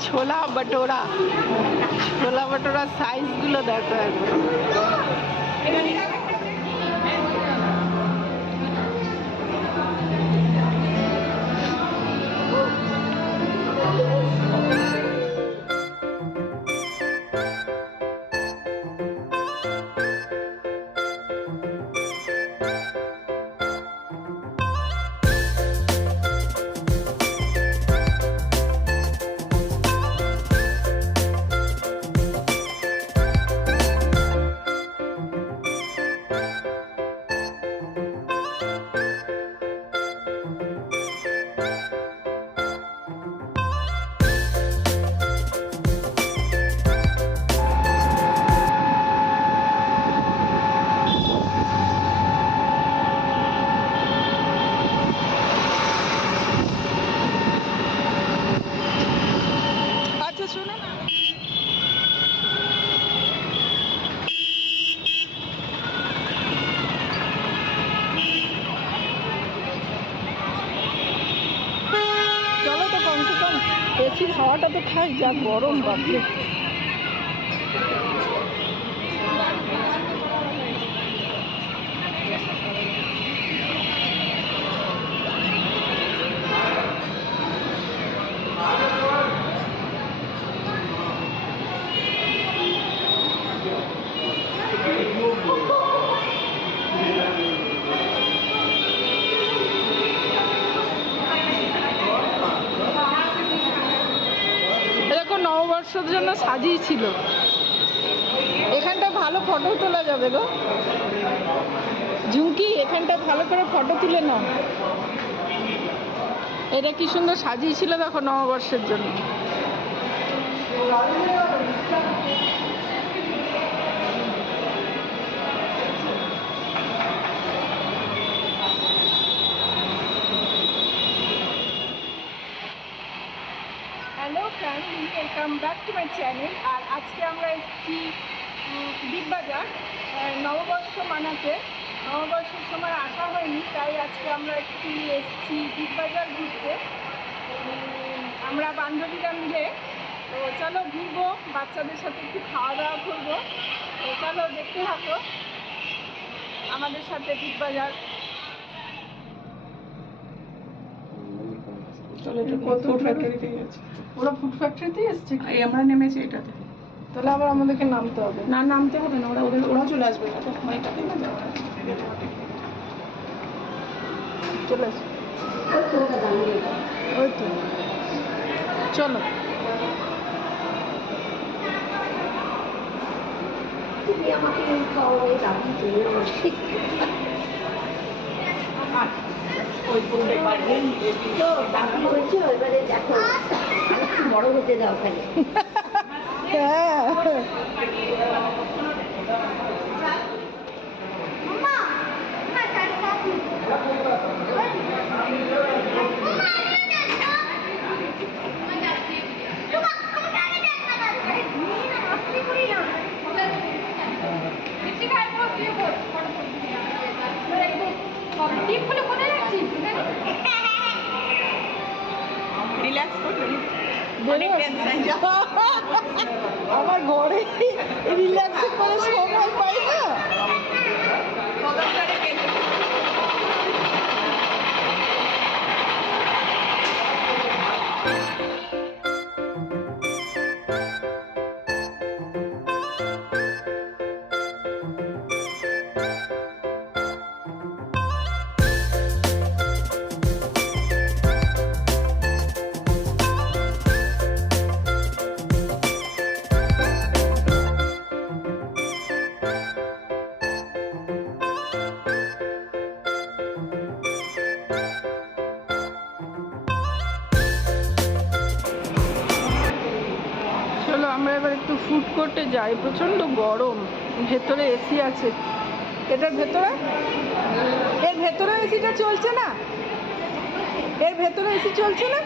ছোলা বাটোরা ছোলা ভটোরা সাইজগুলো দেখো একবার হাওয়াটা তো খাই যা গরম বাপরে। নববর্ষের জন্য সাজিয়েছিল। এখানটা ভালো ফটো তোলা যাবে গো। ঝুঁকি এখানটা ভালো করে ফটো তুলে নাও। এটা কি সুন্দর সাজিয়েছিল দেখো নববর্ষের জন্য। ব্যাক টু মাই চ্যানেল আর আজকে আমরা এসেছি বিগবাজার নববর্ষ মানাতে। নববর্ষের সময় আসা হয়নি, তাই আজকে আমরা একটু এসেছি বিগবাজার ঘুরতে। আমরা বান্ধবীরা মিলে। তো চলো ঘুরবো, বাচ্চাদের সাথে একটু খাওয়া দাওয়া করব। তো চলো দেখতে থাকো আমাদের সাথে চলো ফুড ফ্যাক্টরিতে গেছে ওরা ফুড ফ্যাক্টরিতেই এসছে? এই আমরা নেমেছি এটাতে। তাহলে আবার আমাদেরকে নামতে হবে। না নামতে হবে না ওরা ওদের ওরা চলে আসবে এটা তো অনেকটাতেই না যাওয়া চলে আসো। ওই তো। চলো। তুমি আমাকে এই খাওয়াই রাখি হ্যাঁ রিল্যাক্স করবে অনেক টেনশন আমার ঘরে রিল্যাক্স করে সময় পাই না। এবার একটু ফুড কোর্টে যাই। প্রচণ্ড গরম। ভেতরে এসি আছে। এটার ভেতরে? এর ভেতরে এসিটা চলছে না? এর ভেতরে এসি চলছে না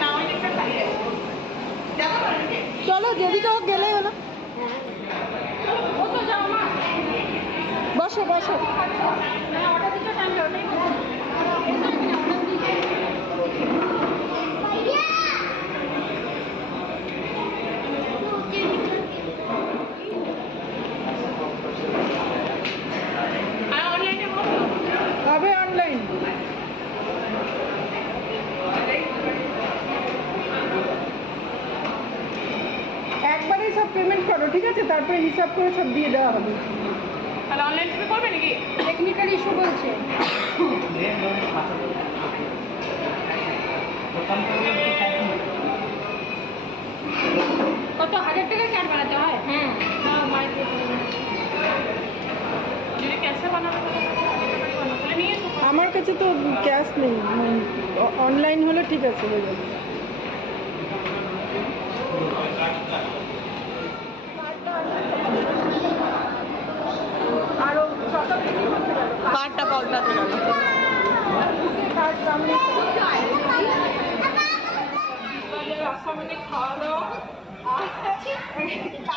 না অনেকটা খালি আছে যাব ওদিকেও গেলেই হলো বসো বসো। একবারেই সব পেমেন্ট করো, ঠিক আছে? তারপরে হিসাব করে সব দিয়ে দেওয়া হবে। তাহলে অনলাইন পে করবে নাকি? টেকনিক্যাল ইস্যু বলছে। কত? হাজার টাকা কার্ড বানাতে হয়? হ্যাঁ। যদি ক্যাশে বানাবে। আমার কাছে তো ক্যাশ নেই অনলাইন হলে ঠিক আছে হয়ে যাবে আরও ছটা থেকে করতে পারো কার্ডটা পাল্টাতে গেল কার্ড সামনে আসামে খাওয়া দাওয়া টাইম কাটিয়ে পয়সা দিয়ে যাওয়া আর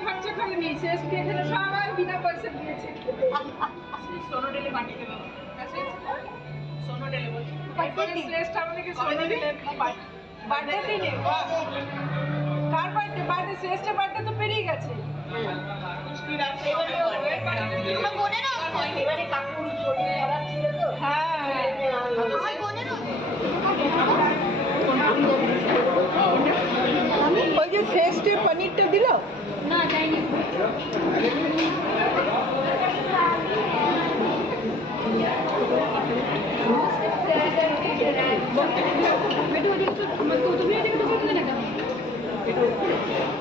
খরচা করেনি শ্রেষ্ঠ এখানে সবাই বিনা পয়সা দিয়েছে সোনো ডেলে পাঠিয়ে দেবো সোনো বলছি শ্রেষ্ঠ আমাদেরকে সোনা বার্থডে দিনে কার বার্থডে বার্থডে শ্রেষ্ঠ বার্থডে তো পেরিয়ে গেছে এবারে এবারে কাকুর শরীর খারাপ ছিল তো হ্যাঁ আমার বোনেরও ওই যে শ্রেষ্ঠে পনিরটা দিল না যাইনি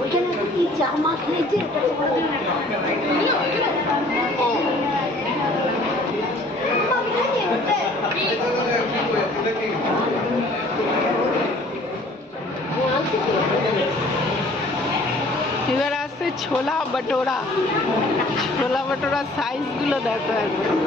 ওইখানে একটা কি জামা খেয়েছে এবার আসছে ছোলা বাটোরা ছোলা বাটোরা সাইজগুলো দেখো একবার।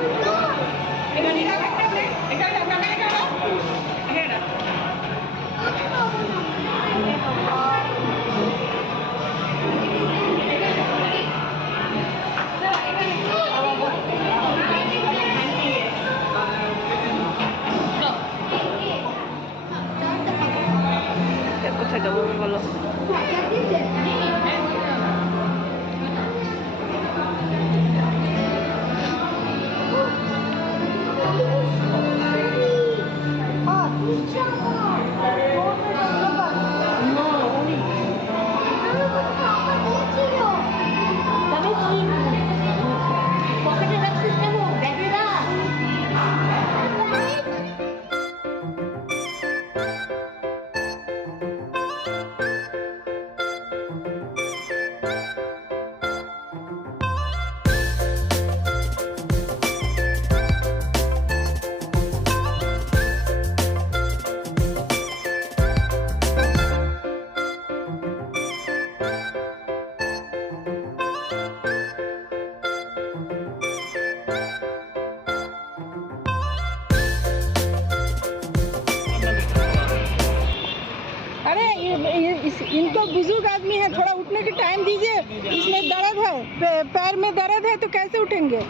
इस, इनको बुजुर्ग आदमी है थोड़ा उठने के टाइम दीजिए इसमें दर्द है पे- पैर में दर्द है तो कैसे उठेंगे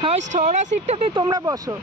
হ্যাঁ ওই ছড়া সিটটাতেই তোমরা বসো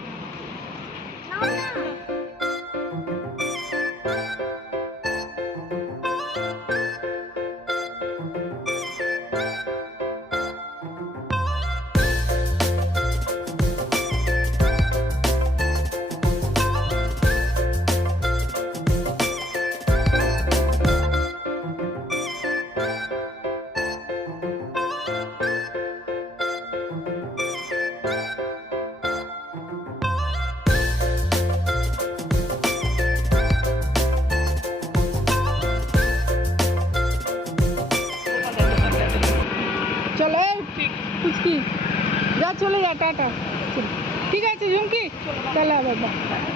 La baba.